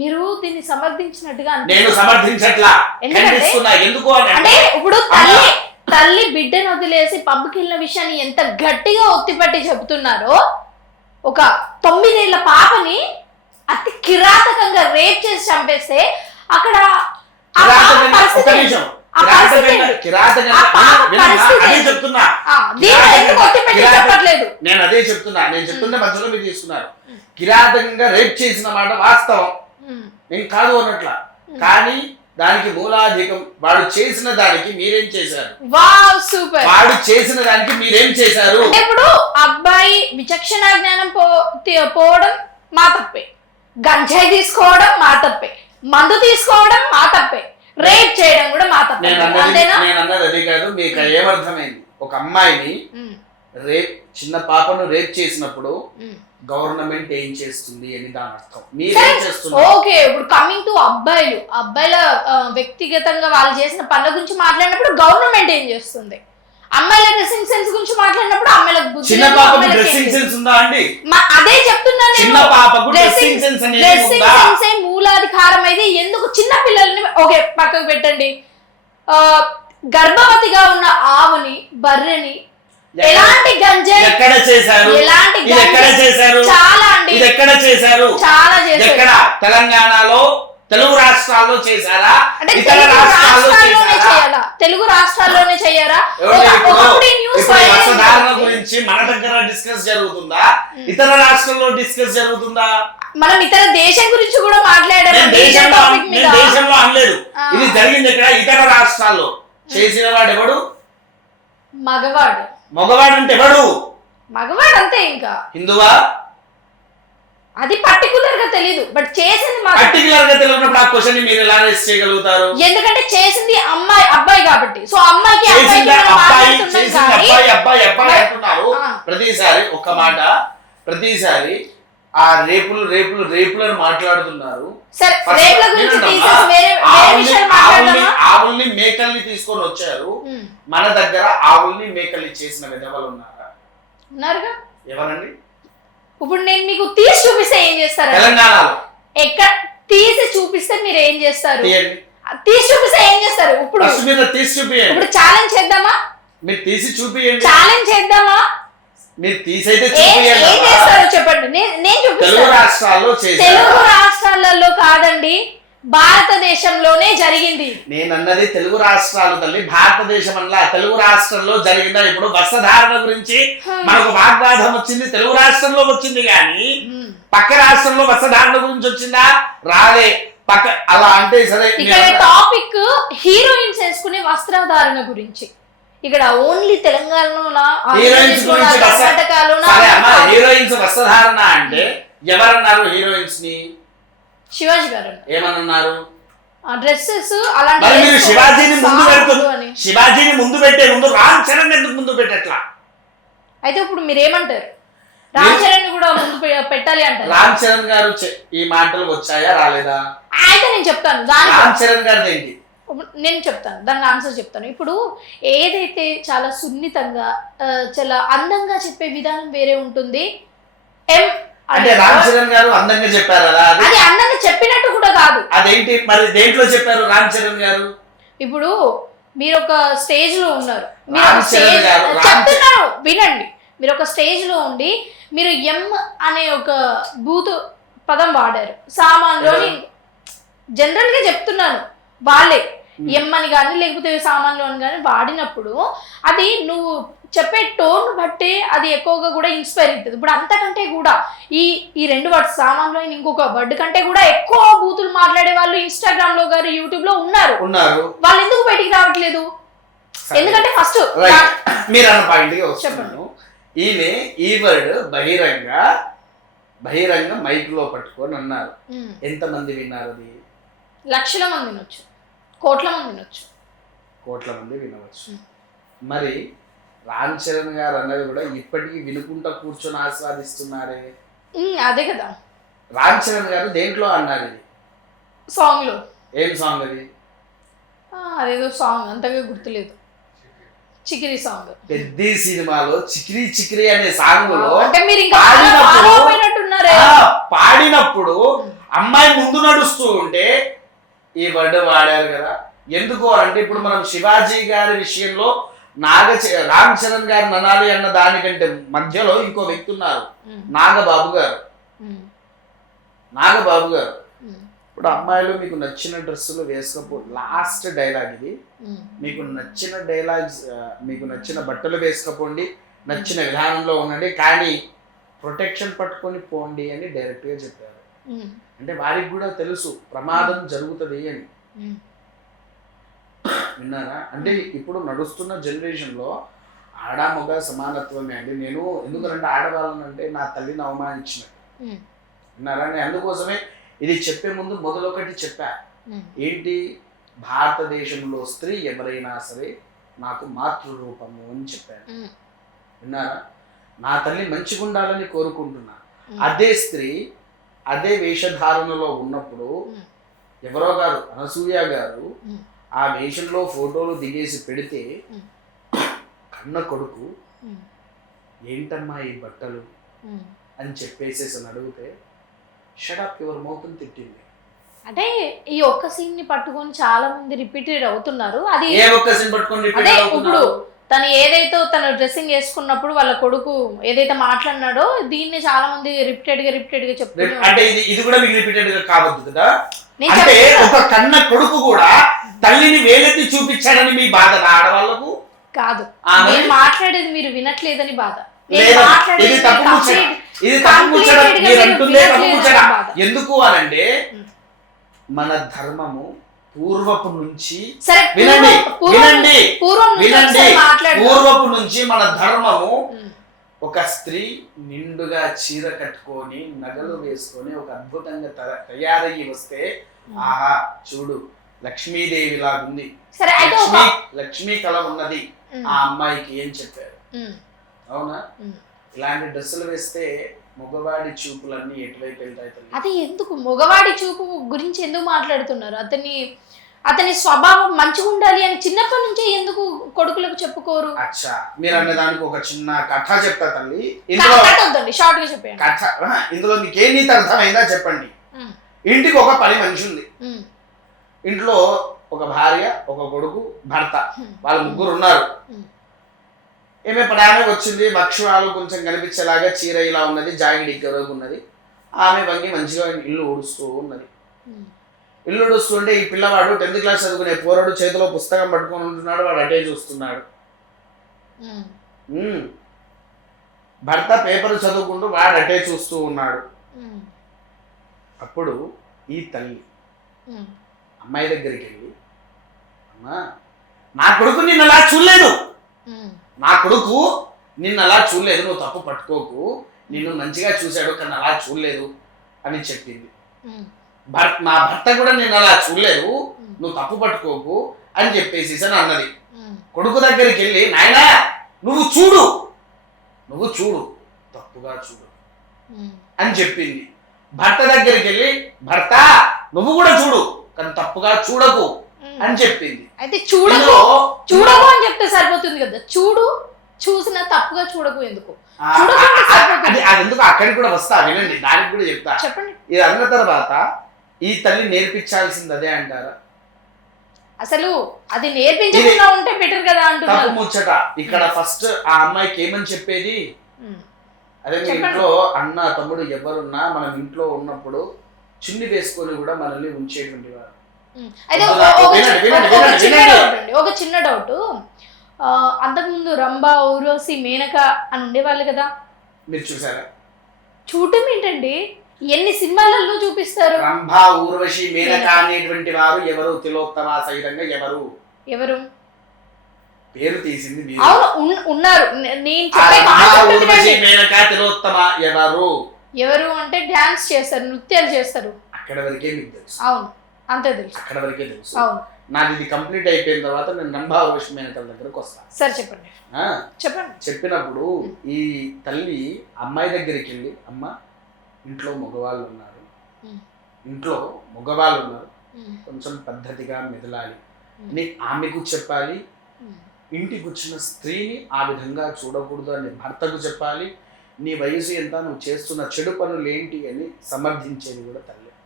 మీరు దీన్ని సమర్థించినట్టుగా నేను సమర్థించట్లా, ఎందుకు అంటే ఇప్పుడు తల్లి బిడ్డను వదిలేసి పబ్కి వెళ్ళిన విషయాన్ని ఎంత గట్టిగా ఒత్తిపట్టి చెబుతున్నారో, ఒక 9 ఏళ్ల పాపని అతి కిరాతకంగా రేప్ చేసి చంపేస్తే అక్కడ నేను అదే చెప్తున్నా మధ్యలో మీరు తీసుకున్నారు. కిరాతకంగా రేప్ చేసిన మాట వాస్తవం, నేను కాదు అన్నట్లా. కానీ దానికి మూలాధికం వాడు చేసిన దానికి మీరేం చేశారు? వాడు చేసిన దానికి మీరేం చేశారు? ఇప్పుడు అబ్బాయి విచక్షణ జ్ఞానం పోవడం మా తప్పే, గంజాయి తీసుకోవడం మా తప్పే, మందు తీసుకోవడం మా తప్పే, రేప్ చేయడం కూడా మా తప్పే. నేను అన్నది అది కాదు. మీకు ఏమర్థమైంది? ఒక అమ్మాయిని చిన్న పాపను రేప్ చేసినప్పుడు గవర్నమెంట్ ఏం చేస్తుంది అని దాని అర్థం. మీరేం చేస్తున్నారు? ఓకే, ఇప్పుడు కమింగ్ టు అబ్బాయిల వ్యక్తిగతంగా వాళ్ళు చేసిన పనుల గురించి మాట్లాడినప్పుడు గవర్నమెంట్ ఏం చేస్తుంది? అమ్మాయిల డ్రెస్సింగ్ సెన్స్ గురించి మాట్లాడినప్పుడు అమ్మాయిలకు బుద్ధి, చిన్న పాపకు డ్రెస్సింగ్ సెన్స్ ఉందా అండి? అదే చెప్తున్నాను. చిన్న పాపకు డ్రెస్సింగ్ సెన్స్ మూలాధికారం అయితే ఎందుకు చిన్న పిల్లల్ని ఓకే పక్కకు పెట్టండి. గర్భవతిగా ఉన్న ఆవుని, బర్రెని ఎలాంటి గంజాయి ఎక్కడ చేశారు? చాలా అండి, ఎక్కడ చేశారు? చాలా చేశారు. ఎక్కడ? తెలంగాణలో, తెలుగు రాష్ట్రాల్లో చేశారా? ఇతర రాష్ట్రాల్లోనే చేయాలా? తెలుగు రాష్ట్రాల్లోనే చేయారా? వస్త్రధారణ గురించి మన దగ్గర డిస్కస్ జరుగుతుందా? ఇతర రాష్ట్రాల్లో డిస్కస్ జరుగుతుందా? మనం ఇతర దేశం గురించి కూడా మాట్లాడారు. దేశంలో అనలేదు, ఇది జరిగింది ఎక్కడ? ఇతర రాష్ట్రాల్లో. చేసిన వాడు ఎవడు? మగవాడు. మగవాడు అంటే ఎవడు? మగవాడు అంతే. ఇంకా హిందువా? అది పర్టికులర్ గా తెలీదు, బట్ చేసింది పర్టికులర్ గా తెలియనప్పుడు ఆ క్వశ్చన్ మీరు ఎలా రేస్ చేయగలుగుతారు? ఎందుకంటే చేసింది అబ్బాయి కాబట్టి. సో అమ్మాయికి అబ్బాయి అంటున్నారు ప్రతిసారి. ఒక్క మాట, ప్రతిసారి ఆ రేపులను మాట్లాడుతున్నారు. ఆవుల్ని మేకల్ని తీసుకొని వచ్చారు మన దగ్గర. ఆవుల్ని మేకల్ని చేసిన విధవలు ఉన్నారా? ఎవరండి? ఇప్పుడు నేను మీకు తీసి చూపిస్తే ఏం చేస్తారు? తెలంగాణలో ఎక్కడ తీసి చూపిస్తే మీరు ఏం చేస్తారు? తీసి చూపిస్తే ఏం చేస్తారు? ఇప్పుడు తీసి చూపియండి. ఇప్పుడు ఛాలెంజ్ చేద్దామా? మీరు తీసి చూపియండి. ఛాలెంజ్ చేద్దామా? మీరు తీసైతే ఏం చేస్తారో చెప్పండి, నేను చూపిస్తాను. తెలుగు రాష్ట్రాలలో కాదండి, భారతదేశంలోనే జరిగింది. నేనన్నది తెలుగు రాష్ట్రాలు తల్లి, భారతదేశం అలా. తెలుగు రాష్ట్రంలో జరిగిందా? ఇప్పుడు వస్త్రధారణ గురించి మనకు వాగ్వాదం వచ్చింది, తెలుగు రాష్ట్రంలో వచ్చింది. కానీ పక్క రాష్ట్రంలో వస్త్రధారణ గురించి వచ్చిందా? రాలే. పక్క అలా అంటే సరే. ఇక్కడ టాపిక్ హీరోయిన్స్ వేసుకునే వస్త్రధారణ గురించి. ఇక్కడ ఓన్లీ తెలంగాణలోనా, కర్ణాటకలోనా? హీరోయిన్స్ వస్త్రధారణ అంటే ఎవరన్నారు? హీరోయిన్స్ ని శివాజీ గారు ఏమన్నారు? డ్రెస్సెస్ అలాంటి. మీరు శివాజీని ముందు పెట్టే ముందు రామ్ చరణ్ ఎందుకు ముందు పెట్టట్లా? అయితే ఇప్పుడు మీరేమంటారు? రామ్ చరణ్ కూడా ముందు పెట్టాలి అంటారు. రామ్ చరణ్ గారు ఈ మాటలు వచ్చాయా, రాలేదా? అయితే నేను చెప్తాను. రామ్ చరణ్ గారు ఏంటి? నేను చెప్తాను, దానికి ఆన్సర్ చెప్తాను. ఇప్పుడు ఏదైతే చాలా సున్నితంగా, చాలా అందంగా చెప్పే విధానం వేరే ఉంటుంది. అంటే రామ్ చరణ్ గారు అందంగా చెప్పారు కదా? అది అందంగా చెప్పినట్టు కూడా కాదు. అదేంటి మరి? దేంట్లో చెప్పారు రామ్ చరణ్ గారు? ఇప్పుడు మీరు ఒక స్టేజ్ లో ఉన్నారు, చెప్తున్నాను వినండి. మీరు ఒక స్టేజ్ లో ఉండి మీరు అనే ఒక బూతు పదం వాడారు. సామాన్లోని జనరల్ గా చెప్తున్నాను, వాళ్ళే అని కానీ లేకపోతే సామాన్లోని కానీ వాడినప్పుడు అది నువ్వు చెప్పే టోన్ బట్టే అది ఎక్కువగా కూడా ఇన్స్పైర్ అవుతుంది. ఇప్పుడు అంతకంటే కూడా ఈ 2 వర్డ్స్ సామాన్లో ఇంకొక వర్డ్ కంటే కూడా ఎక్కువ బూతులు మాట్లాడే వాళ్ళు ఇన్స్టాగ్రామ్ లో గారు, యూట్యూబ్ లో ఉన్నారు. వాళ్ళు ఎందుకు బయటికి రావట్లేదు? ఎందుకంటే ఫస్ట్ మీరు అన్న పాయింట్ చెప్పండి. ఈమె ఈ వర్డ్ బహిరంగ మైక్ లో పట్టుకొని అన్నారు. ఎంతమంది విన్నారు? అది లక్షల మంది వినొచ్చు, కోట్ల మంది వినొచ్చు. కోట్ల మంది వినవచ్చు. మరి రామ్ చరణ్ గారు అన్నది కూడా ఇప్పటికీ వినుకుంటా కూర్చొని ఆస్వాదిస్తున్నారే. అదే కదా రామ్ చరణ్ గారు దేంట్లో అన్నారు? ఇది సాంగ్ లో. ఏం సాంగ్ అది? అదేదో సాంగ్, అంతగా గుర్తులేదు. చికిరి సాంగ్. పెద్ద సినిమాలో చికిరి చికిరి అనే సాంగ్ లో అంటే మీరు ఇంకా పాడినప్పుడు అమ్మాయి ముందు నడుస్తూ ఉంటే ఈ వర్డ్ వాడారు కదా. ఎందుకు అంటే ఇప్పుడు మనం శివాజీ గారి విషయంలో రామ్ చరణ్ గారిని అనాలి అన్న దానికంటే మధ్యలో ఇంకో వ్యక్తి ఉన్నారు, నాగబాబు గారు. ఇప్పుడు అమ్మాయిలు మీకు నచ్చిన డ్రెస్సులు వేసుకోపో, లాస్ట్ డైలాగ్ ఇది, మీకు నచ్చిన డైలాగ్స్, మీకు నచ్చిన బట్టలు వేసుకోపోండి, నచ్చిన విధానంలో ఉండండి, కానీ ప్రొటెక్షన్ పట్టుకొని పోండి అని డైరెక్ట్గా చెప్పారు. అంటే వారికి కూడా తెలుసు ప్రమాదం జరుగుతుంది అని. విన్నారా? అంటే ఇప్పుడు నడుస్తున్న జనరేషన్లో ఆడ మగ సమానత్వమే అండి. నేను ఎందుకంటే ఆడవాళ్ళనంటే నా తల్లిని అవమానించినట్టు. విన్నారా? నేను అందుకోసమే ఇది చెప్పే ముందు మొదలొకటి చెప్పా, ఏంటి, భారతదేశంలో స్త్రీ ఎవరైనా సరే నాకు మాతృరూపము అని చెప్పాను. విన్నారా? నా తల్లి మంచిగా ఉండాలని కోరుకుంటున్నా. అదే స్త్రీ అదే వేషధారణలో ఉన్నప్పుడు ఎవరో కాదు, అనసూయ గారు ఆ వేషంలో ఫోటోలు దిగేసి పెడితే కన్న కొడుకు ఏంటమ్మా ఈ బట్టలు అని చెప్పేసేసి అడిగితే షడప్ యువర్ మౌత్ అని తిట్టింది. అంటే ఈ ఒక్క సీన్ ని పట్టుకొని చాలా మంది రిపీటెడ్ అవుతున్నారు. అది ఏ ఒక్క సీన్ పట్టుకొని అదే ఇప్పుడు తను ఏదైతే తను డ్రెస్సింగ్ వేసుకున్నప్పుడు వాళ్ళ కొడుకు ఏదైతే మాట్లాడినాడో దీన్ని చాలా మంది రిపీటెడ్ గా చెప్తున్నారు. అంటే ఇది కూడా మీకు రిపీటెడ్ గా కావద్దు కదా. అంటే ఒక కన్న కొడుకు కూడా తల్లిని వేలెత్తి చూపించాడని మీ బాధ ఆడవాళ్ళకు కాదు. నేను మాట్లాడేది మీరు వినట్లేదని బాధ. ఎందుకు అనంటే మన ధర్మము పూర్వపు నుంచి పూర్వపు నుంచి మన ధర్మము ఒక స్త్రీ నిండుగా చీర కట్టుకొని నగలు వేసుకొని ఒక అద్భుతంగా తయారయ్యి వస్తే ఆహా చూడు లక్ష్మీదేవి లాగుంది, లక్ష్మీ కళ ఉన్నది ఆ అమ్మాయికి ఏం చెప్పారు. అవునా? ఇలాంటి డ్రెస్సులు వేస్తే మగవాడి చూపులన్నీ ఎటువైపు వెళ్తాయి? అది ఎందుకు మగవాడి చూపు గురించి ఎందుకు మాట్లాడుతున్నారు? అతని స్వభావం మంచిగా ఉండాలి అని చిన్నప్పటి నుంచే ఎందుకు కొడుకులకు చెప్పుకోరు? అచ్చా, మీరు అనే దానికి ఒక చిన్న కథ చెప్తా తల్లి. షార్ట్ గా చెప్పండి. కథ ఇందులో మీకు ఏ నీతి అర్థమైందా చెప్పండి. ఇంటికి ఒక పని మనిషి ఉంది, ఇంట్లో ఒక భార్య, ఒక కొడుకు, భర్త, వాళ్ళు ముగ్గురు ఉన్నారు. ఏమే పడామే వచ్చింది, భక్షణాలు కొంచెం కనిపించేలాగా చీర ఇలా ఉన్నది, జాకెట్ ఇగ్గరకు ఉన్నది. ఆమె వంగి మంచిగా ఇల్లు ఊడుస్తూ ఉన్నది. ఇల్లు ఊడుస్తుంటే ఈ పిల్లవాడు 10th క్లాస్ చదువుకునే పోరాడు చేతిలో పుస్తకం పట్టుకొని ఉంటున్నాడు, వాడు అటే చూస్తున్నాడు. భర్త పేపర్ చదువుకుంటూ వాడు అటే చూస్తూ ఉన్నాడు. అప్పుడు ఈ తల్లి అమ్మాయి దగ్గరికి వెళ్ళి, అమ్మా నా కొడుకు నిన్న అలా చూడలేదు, నా కొడుకు నిన్ను అలా చూడలేదు, నువ్వు తప్పు పట్టుకోకు, నిన్ను మంచిగా చూశాడు కానీ అలా చూడలేదు అని చెప్పింది. మా భర్త కూడా నిన్ను అలా చూడలేదు, నువ్వు తప్పు పట్టుకోకు అని చెప్పేసి అని అన్నది. కొడుకు దగ్గరికి వెళ్ళి, నాయనా నువ్వు చూడు తప్పుగా చూడు అని చెప్పింది. భర్త దగ్గరికి వెళ్ళి, భర్త నువ్వు కూడా చూడు కానీ తప్పుగా చూడకు అని చెప్పింది. అయితే చూడకు అని చెప్తే సరిపోతుంది కదా. చూసిన తప్పుగా చూడకు ఎందుకు? అది ఎందుకు అక్కడికి కూడా వస్తా, వినండి, దానికి కూడా చెప్తా. చెప్పండి. ఇది అన్న తర్వాత ఈ తల్లి నేర్పించాల్సింది అదే అంటారా? అసలు అది నేర్పించకుండా ఉంటే బెటర్ కదా అంటున్నారు. తప్పు ముచ్చట. ఇక్కడ ఫస్ట్ ఆ అమ్మాయికి ఏమని చెప్పేది, అదే మీ ఇంట్లో అన్న తమ్ముడు ఎవరున్నా మనం ఇంట్లో ఉన్నప్పుడు చున్ని వేసుకొని కూడా మనల్ని ఉంచేటువంటి వారు. ఒక చిన్న డౌట్, అంతకుముందు రంభ, ఊర్వశి, మేనక అని ఉండేవాళ్ళు కదా, మీరు చూసారా? చూడటం ఏంటండి, ఎన్ని సినిమాలలో చూపిస్తారు. రంభ, ఊర్వశి, మేనక అనేటువంటి వారు ఎవరు? తిలోత్తమ సహితంగా ఎవరు పేరు తీసింది ఉన్నారు. నేను మేనక, తిలోత్తమ ఎవరు అంటే డాన్స్ చేస్తారు, నృత్యాలు చేస్తారు. అక్కడ వరకే మీకు తెలుసు. అవును, అంతే తెలుసు. అక్కడ వరకే తెలుసు. అవును. నాది ఇది కంప్లీట్ అయిపోయిన తర్వాత నేను రంభ, ఊర్వశి, మేనకల దగ్గరకు వస్తాను. సరే చెప్పండి. చెప్పినప్పుడు ఈ తల్లి అమ్మాయి దగ్గరికి వెళ్ళి, అమ్మ ఇంట్లో మగవాళ్ళు ఉన్నారు, కొంచెం పద్ధతిగా మెదలాలి అని ఆమెకు చెప్పాలి. ఇంటికి వచ్చిన స్త్రీని ఆ విధంగా చూడకూడదు అని భర్తకు చెప్పాలి. నీ వయసు ఎంత, నువ్వు చేస్తున్న చెడు పనులు ఏంటి అని సమర్థించేది కూడా తల్లి.